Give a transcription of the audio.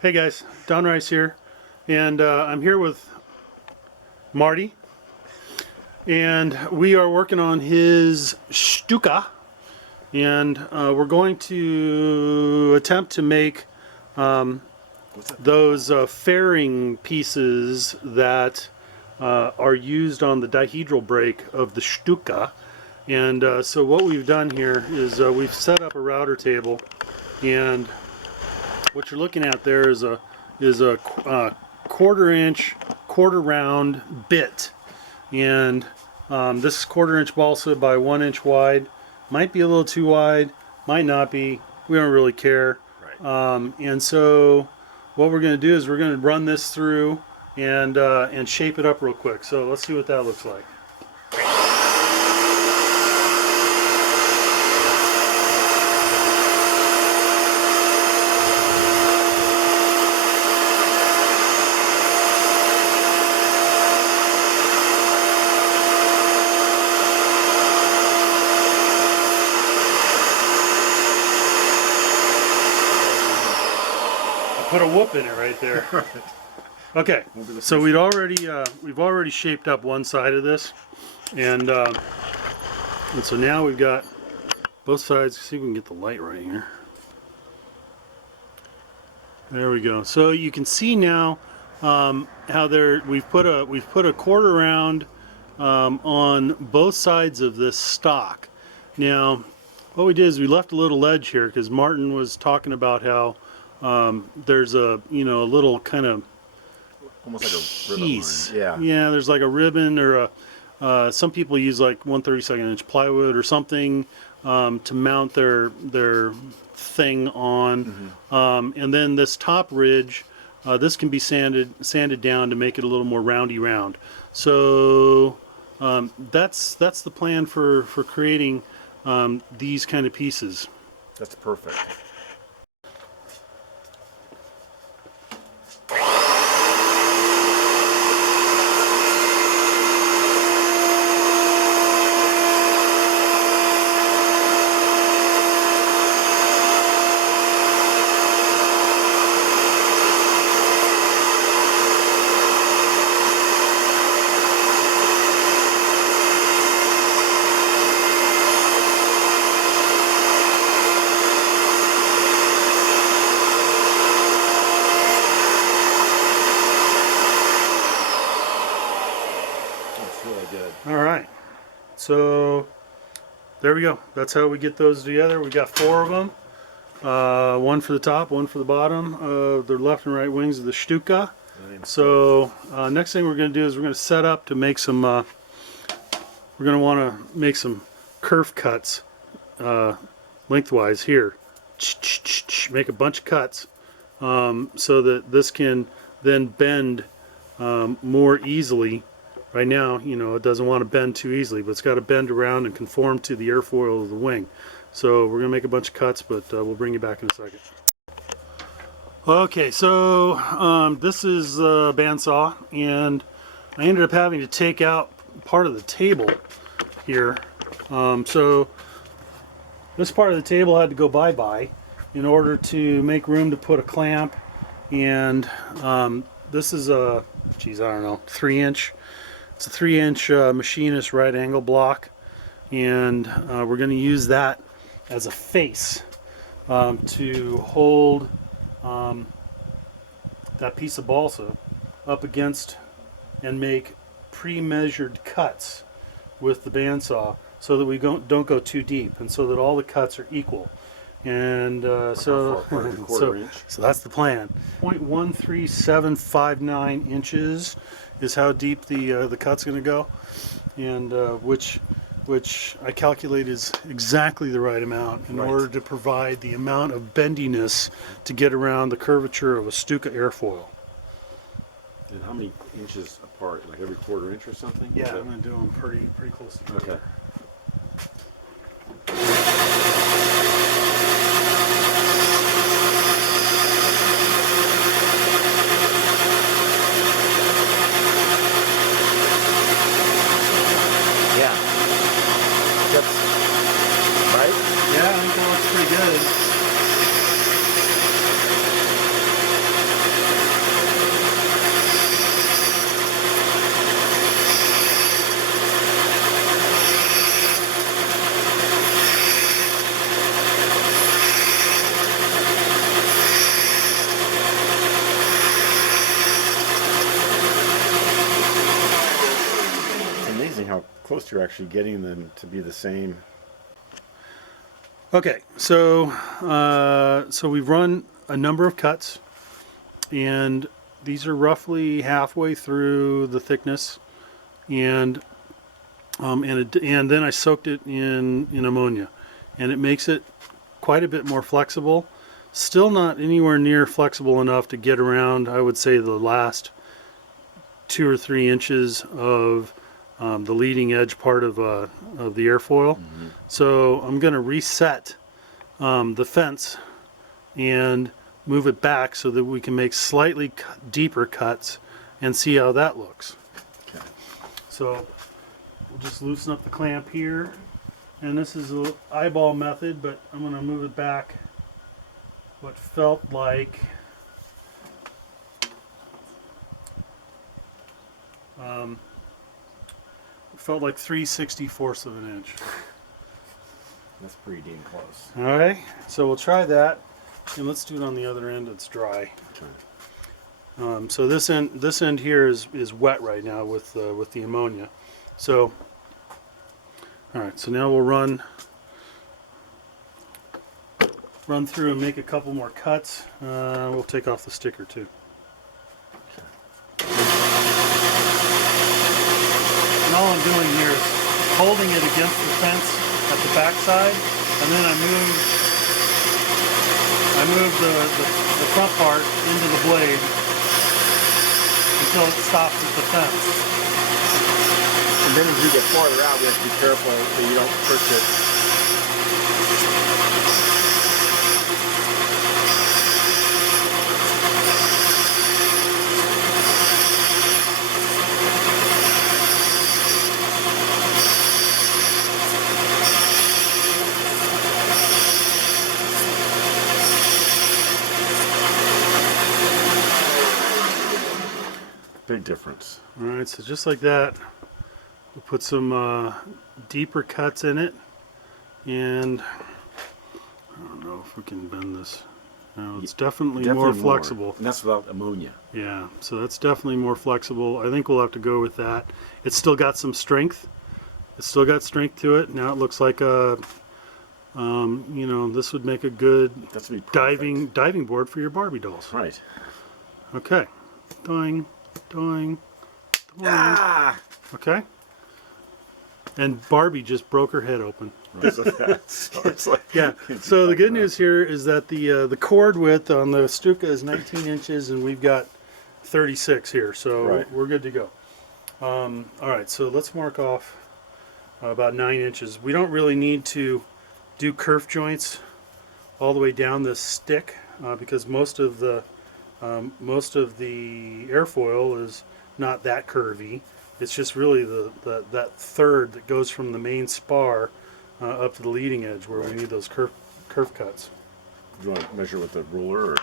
Hey guys, Don Rice here, and I'm here with Marty, and we are working on his Stuka, and we're going to attempt to make those fairing pieces that are used on the dihedral brake of the Stuka. And so what we've done here is we've set up a router table, and what you're looking at there is a quarter-inch, quarter-round bit, and this is quarter-inch balsa by 1 inch wide. Might be a little too wide, might not be. We don't really care. Right. And so what we're going to do is we're going to run this through and shape it up real quick. So let's see what that looks like. Put a whoop in it right there. Okay, so we've already shaped up one side of this, and so now we've got both sides. See if we can get the light right here. There we go. So you can see now how we've put a quarter round on both sides of this stock. Now, what we did is we left a little ledge here because Martin was talking about how there's a little kind of Almost like a piece. ribbon line. Yeah, there's like a ribbon or some people use like 1/32 inch plywood or something to mount their thing on. And then this top ridge, this can be sanded down to make it a little more roundy round. So that's the plan for creating these kind of pieces. That's perfect. All right, so there we go. That's how we get those together. We got 4 of them, one for the top, one for the bottom of the left and right wings of the Stuka. So next thing we're going to do is we're going to set up to make some we're going to want to make some KERF cuts lengthwise here. Make a bunch of cuts so that this can then bend more easily. Right now, it doesn't want to bend too easily, but it's got to bend around and conform to the airfoil of the wing. So we're going to make a bunch of cuts, but we'll bring you back in a second. Okay, so this is a bandsaw, and I ended up having to take out part of the table here. So this part of the table had to go bye-bye in order to make room to put a clamp, and this is a, I don't know, 3-inch. It's a 3-inch machinist right angle block, and we're going to use that as a face to hold that piece of balsa up against and make pre-measured cuts with the bandsaw so that we don't go too deep and so that all the cuts are equal. And so that's the plan. 0.13759 inches is how deep the cut's going to go, and which I calculate is exactly the right amount in order to provide the amount of bendiness to get around the curvature of a Stuka airfoil. And how many inches apart? Like every quarter inch or something? Yeah, I'm going to do them pretty close together. Okay. Yeah, I think that looks pretty good. close to actually getting them to be the same. Okay, so so we've run a number of cuts, and these are roughly halfway through the thickness, and and then I soaked it in ammonia, and it makes it quite a bit more flexible. Still not anywhere near flexible enough to get around, I would say, the last 2 or 3 inches of the leading edge part of the airfoil. Mm-hmm. So I'm going to reset the fence and move it back so that we can make slightly deeper cuts and see how that looks. Okay. So we'll just loosen up the clamp here, and this is an eyeball method, but I'm going to move it back what felt like felt like 3/64 of an inch. That's pretty damn close. All right, so we'll try that, and let's do it on the other end. It's dry. Okay. So this end here is wet right now with the ammonia. So all right, so now we'll run through and make a couple more cuts. We'll take off the sticker too. And all I'm doing here is holding it against the fence at the back side, and then I move the front part into the blade until it stops at the fence. And then as you get farther out, we have to be careful that you don't push it. Big difference. All right, so just like that, we'll put some deeper cuts in it, and I don't know if we can bend this. No, it's definitely more flexible. And that's without ammonia. Yeah, so that's definitely more flexible. I think we'll have to go with that. It's still got some strength. It's still got strength to it. Now it looks like a, you know, this would make a good diving board for your Barbie dolls. Right. Okay, doing. Ah! Okay. And Barbie just broke her head open. Right, so it's like, Yeah. So the good news here is that the cord width on the Stuka is 19 inches, and we've got 36 here, so right. We're good to go. All right. So let's mark off about 9 inches. We don't really need to do kerf joints all the way down this stick because most of the airfoil is not that curvy. It's just really that third that goes from the main spar up to the leading edge where we need those kerf cuts. Do you want to measure with a ruler? Or?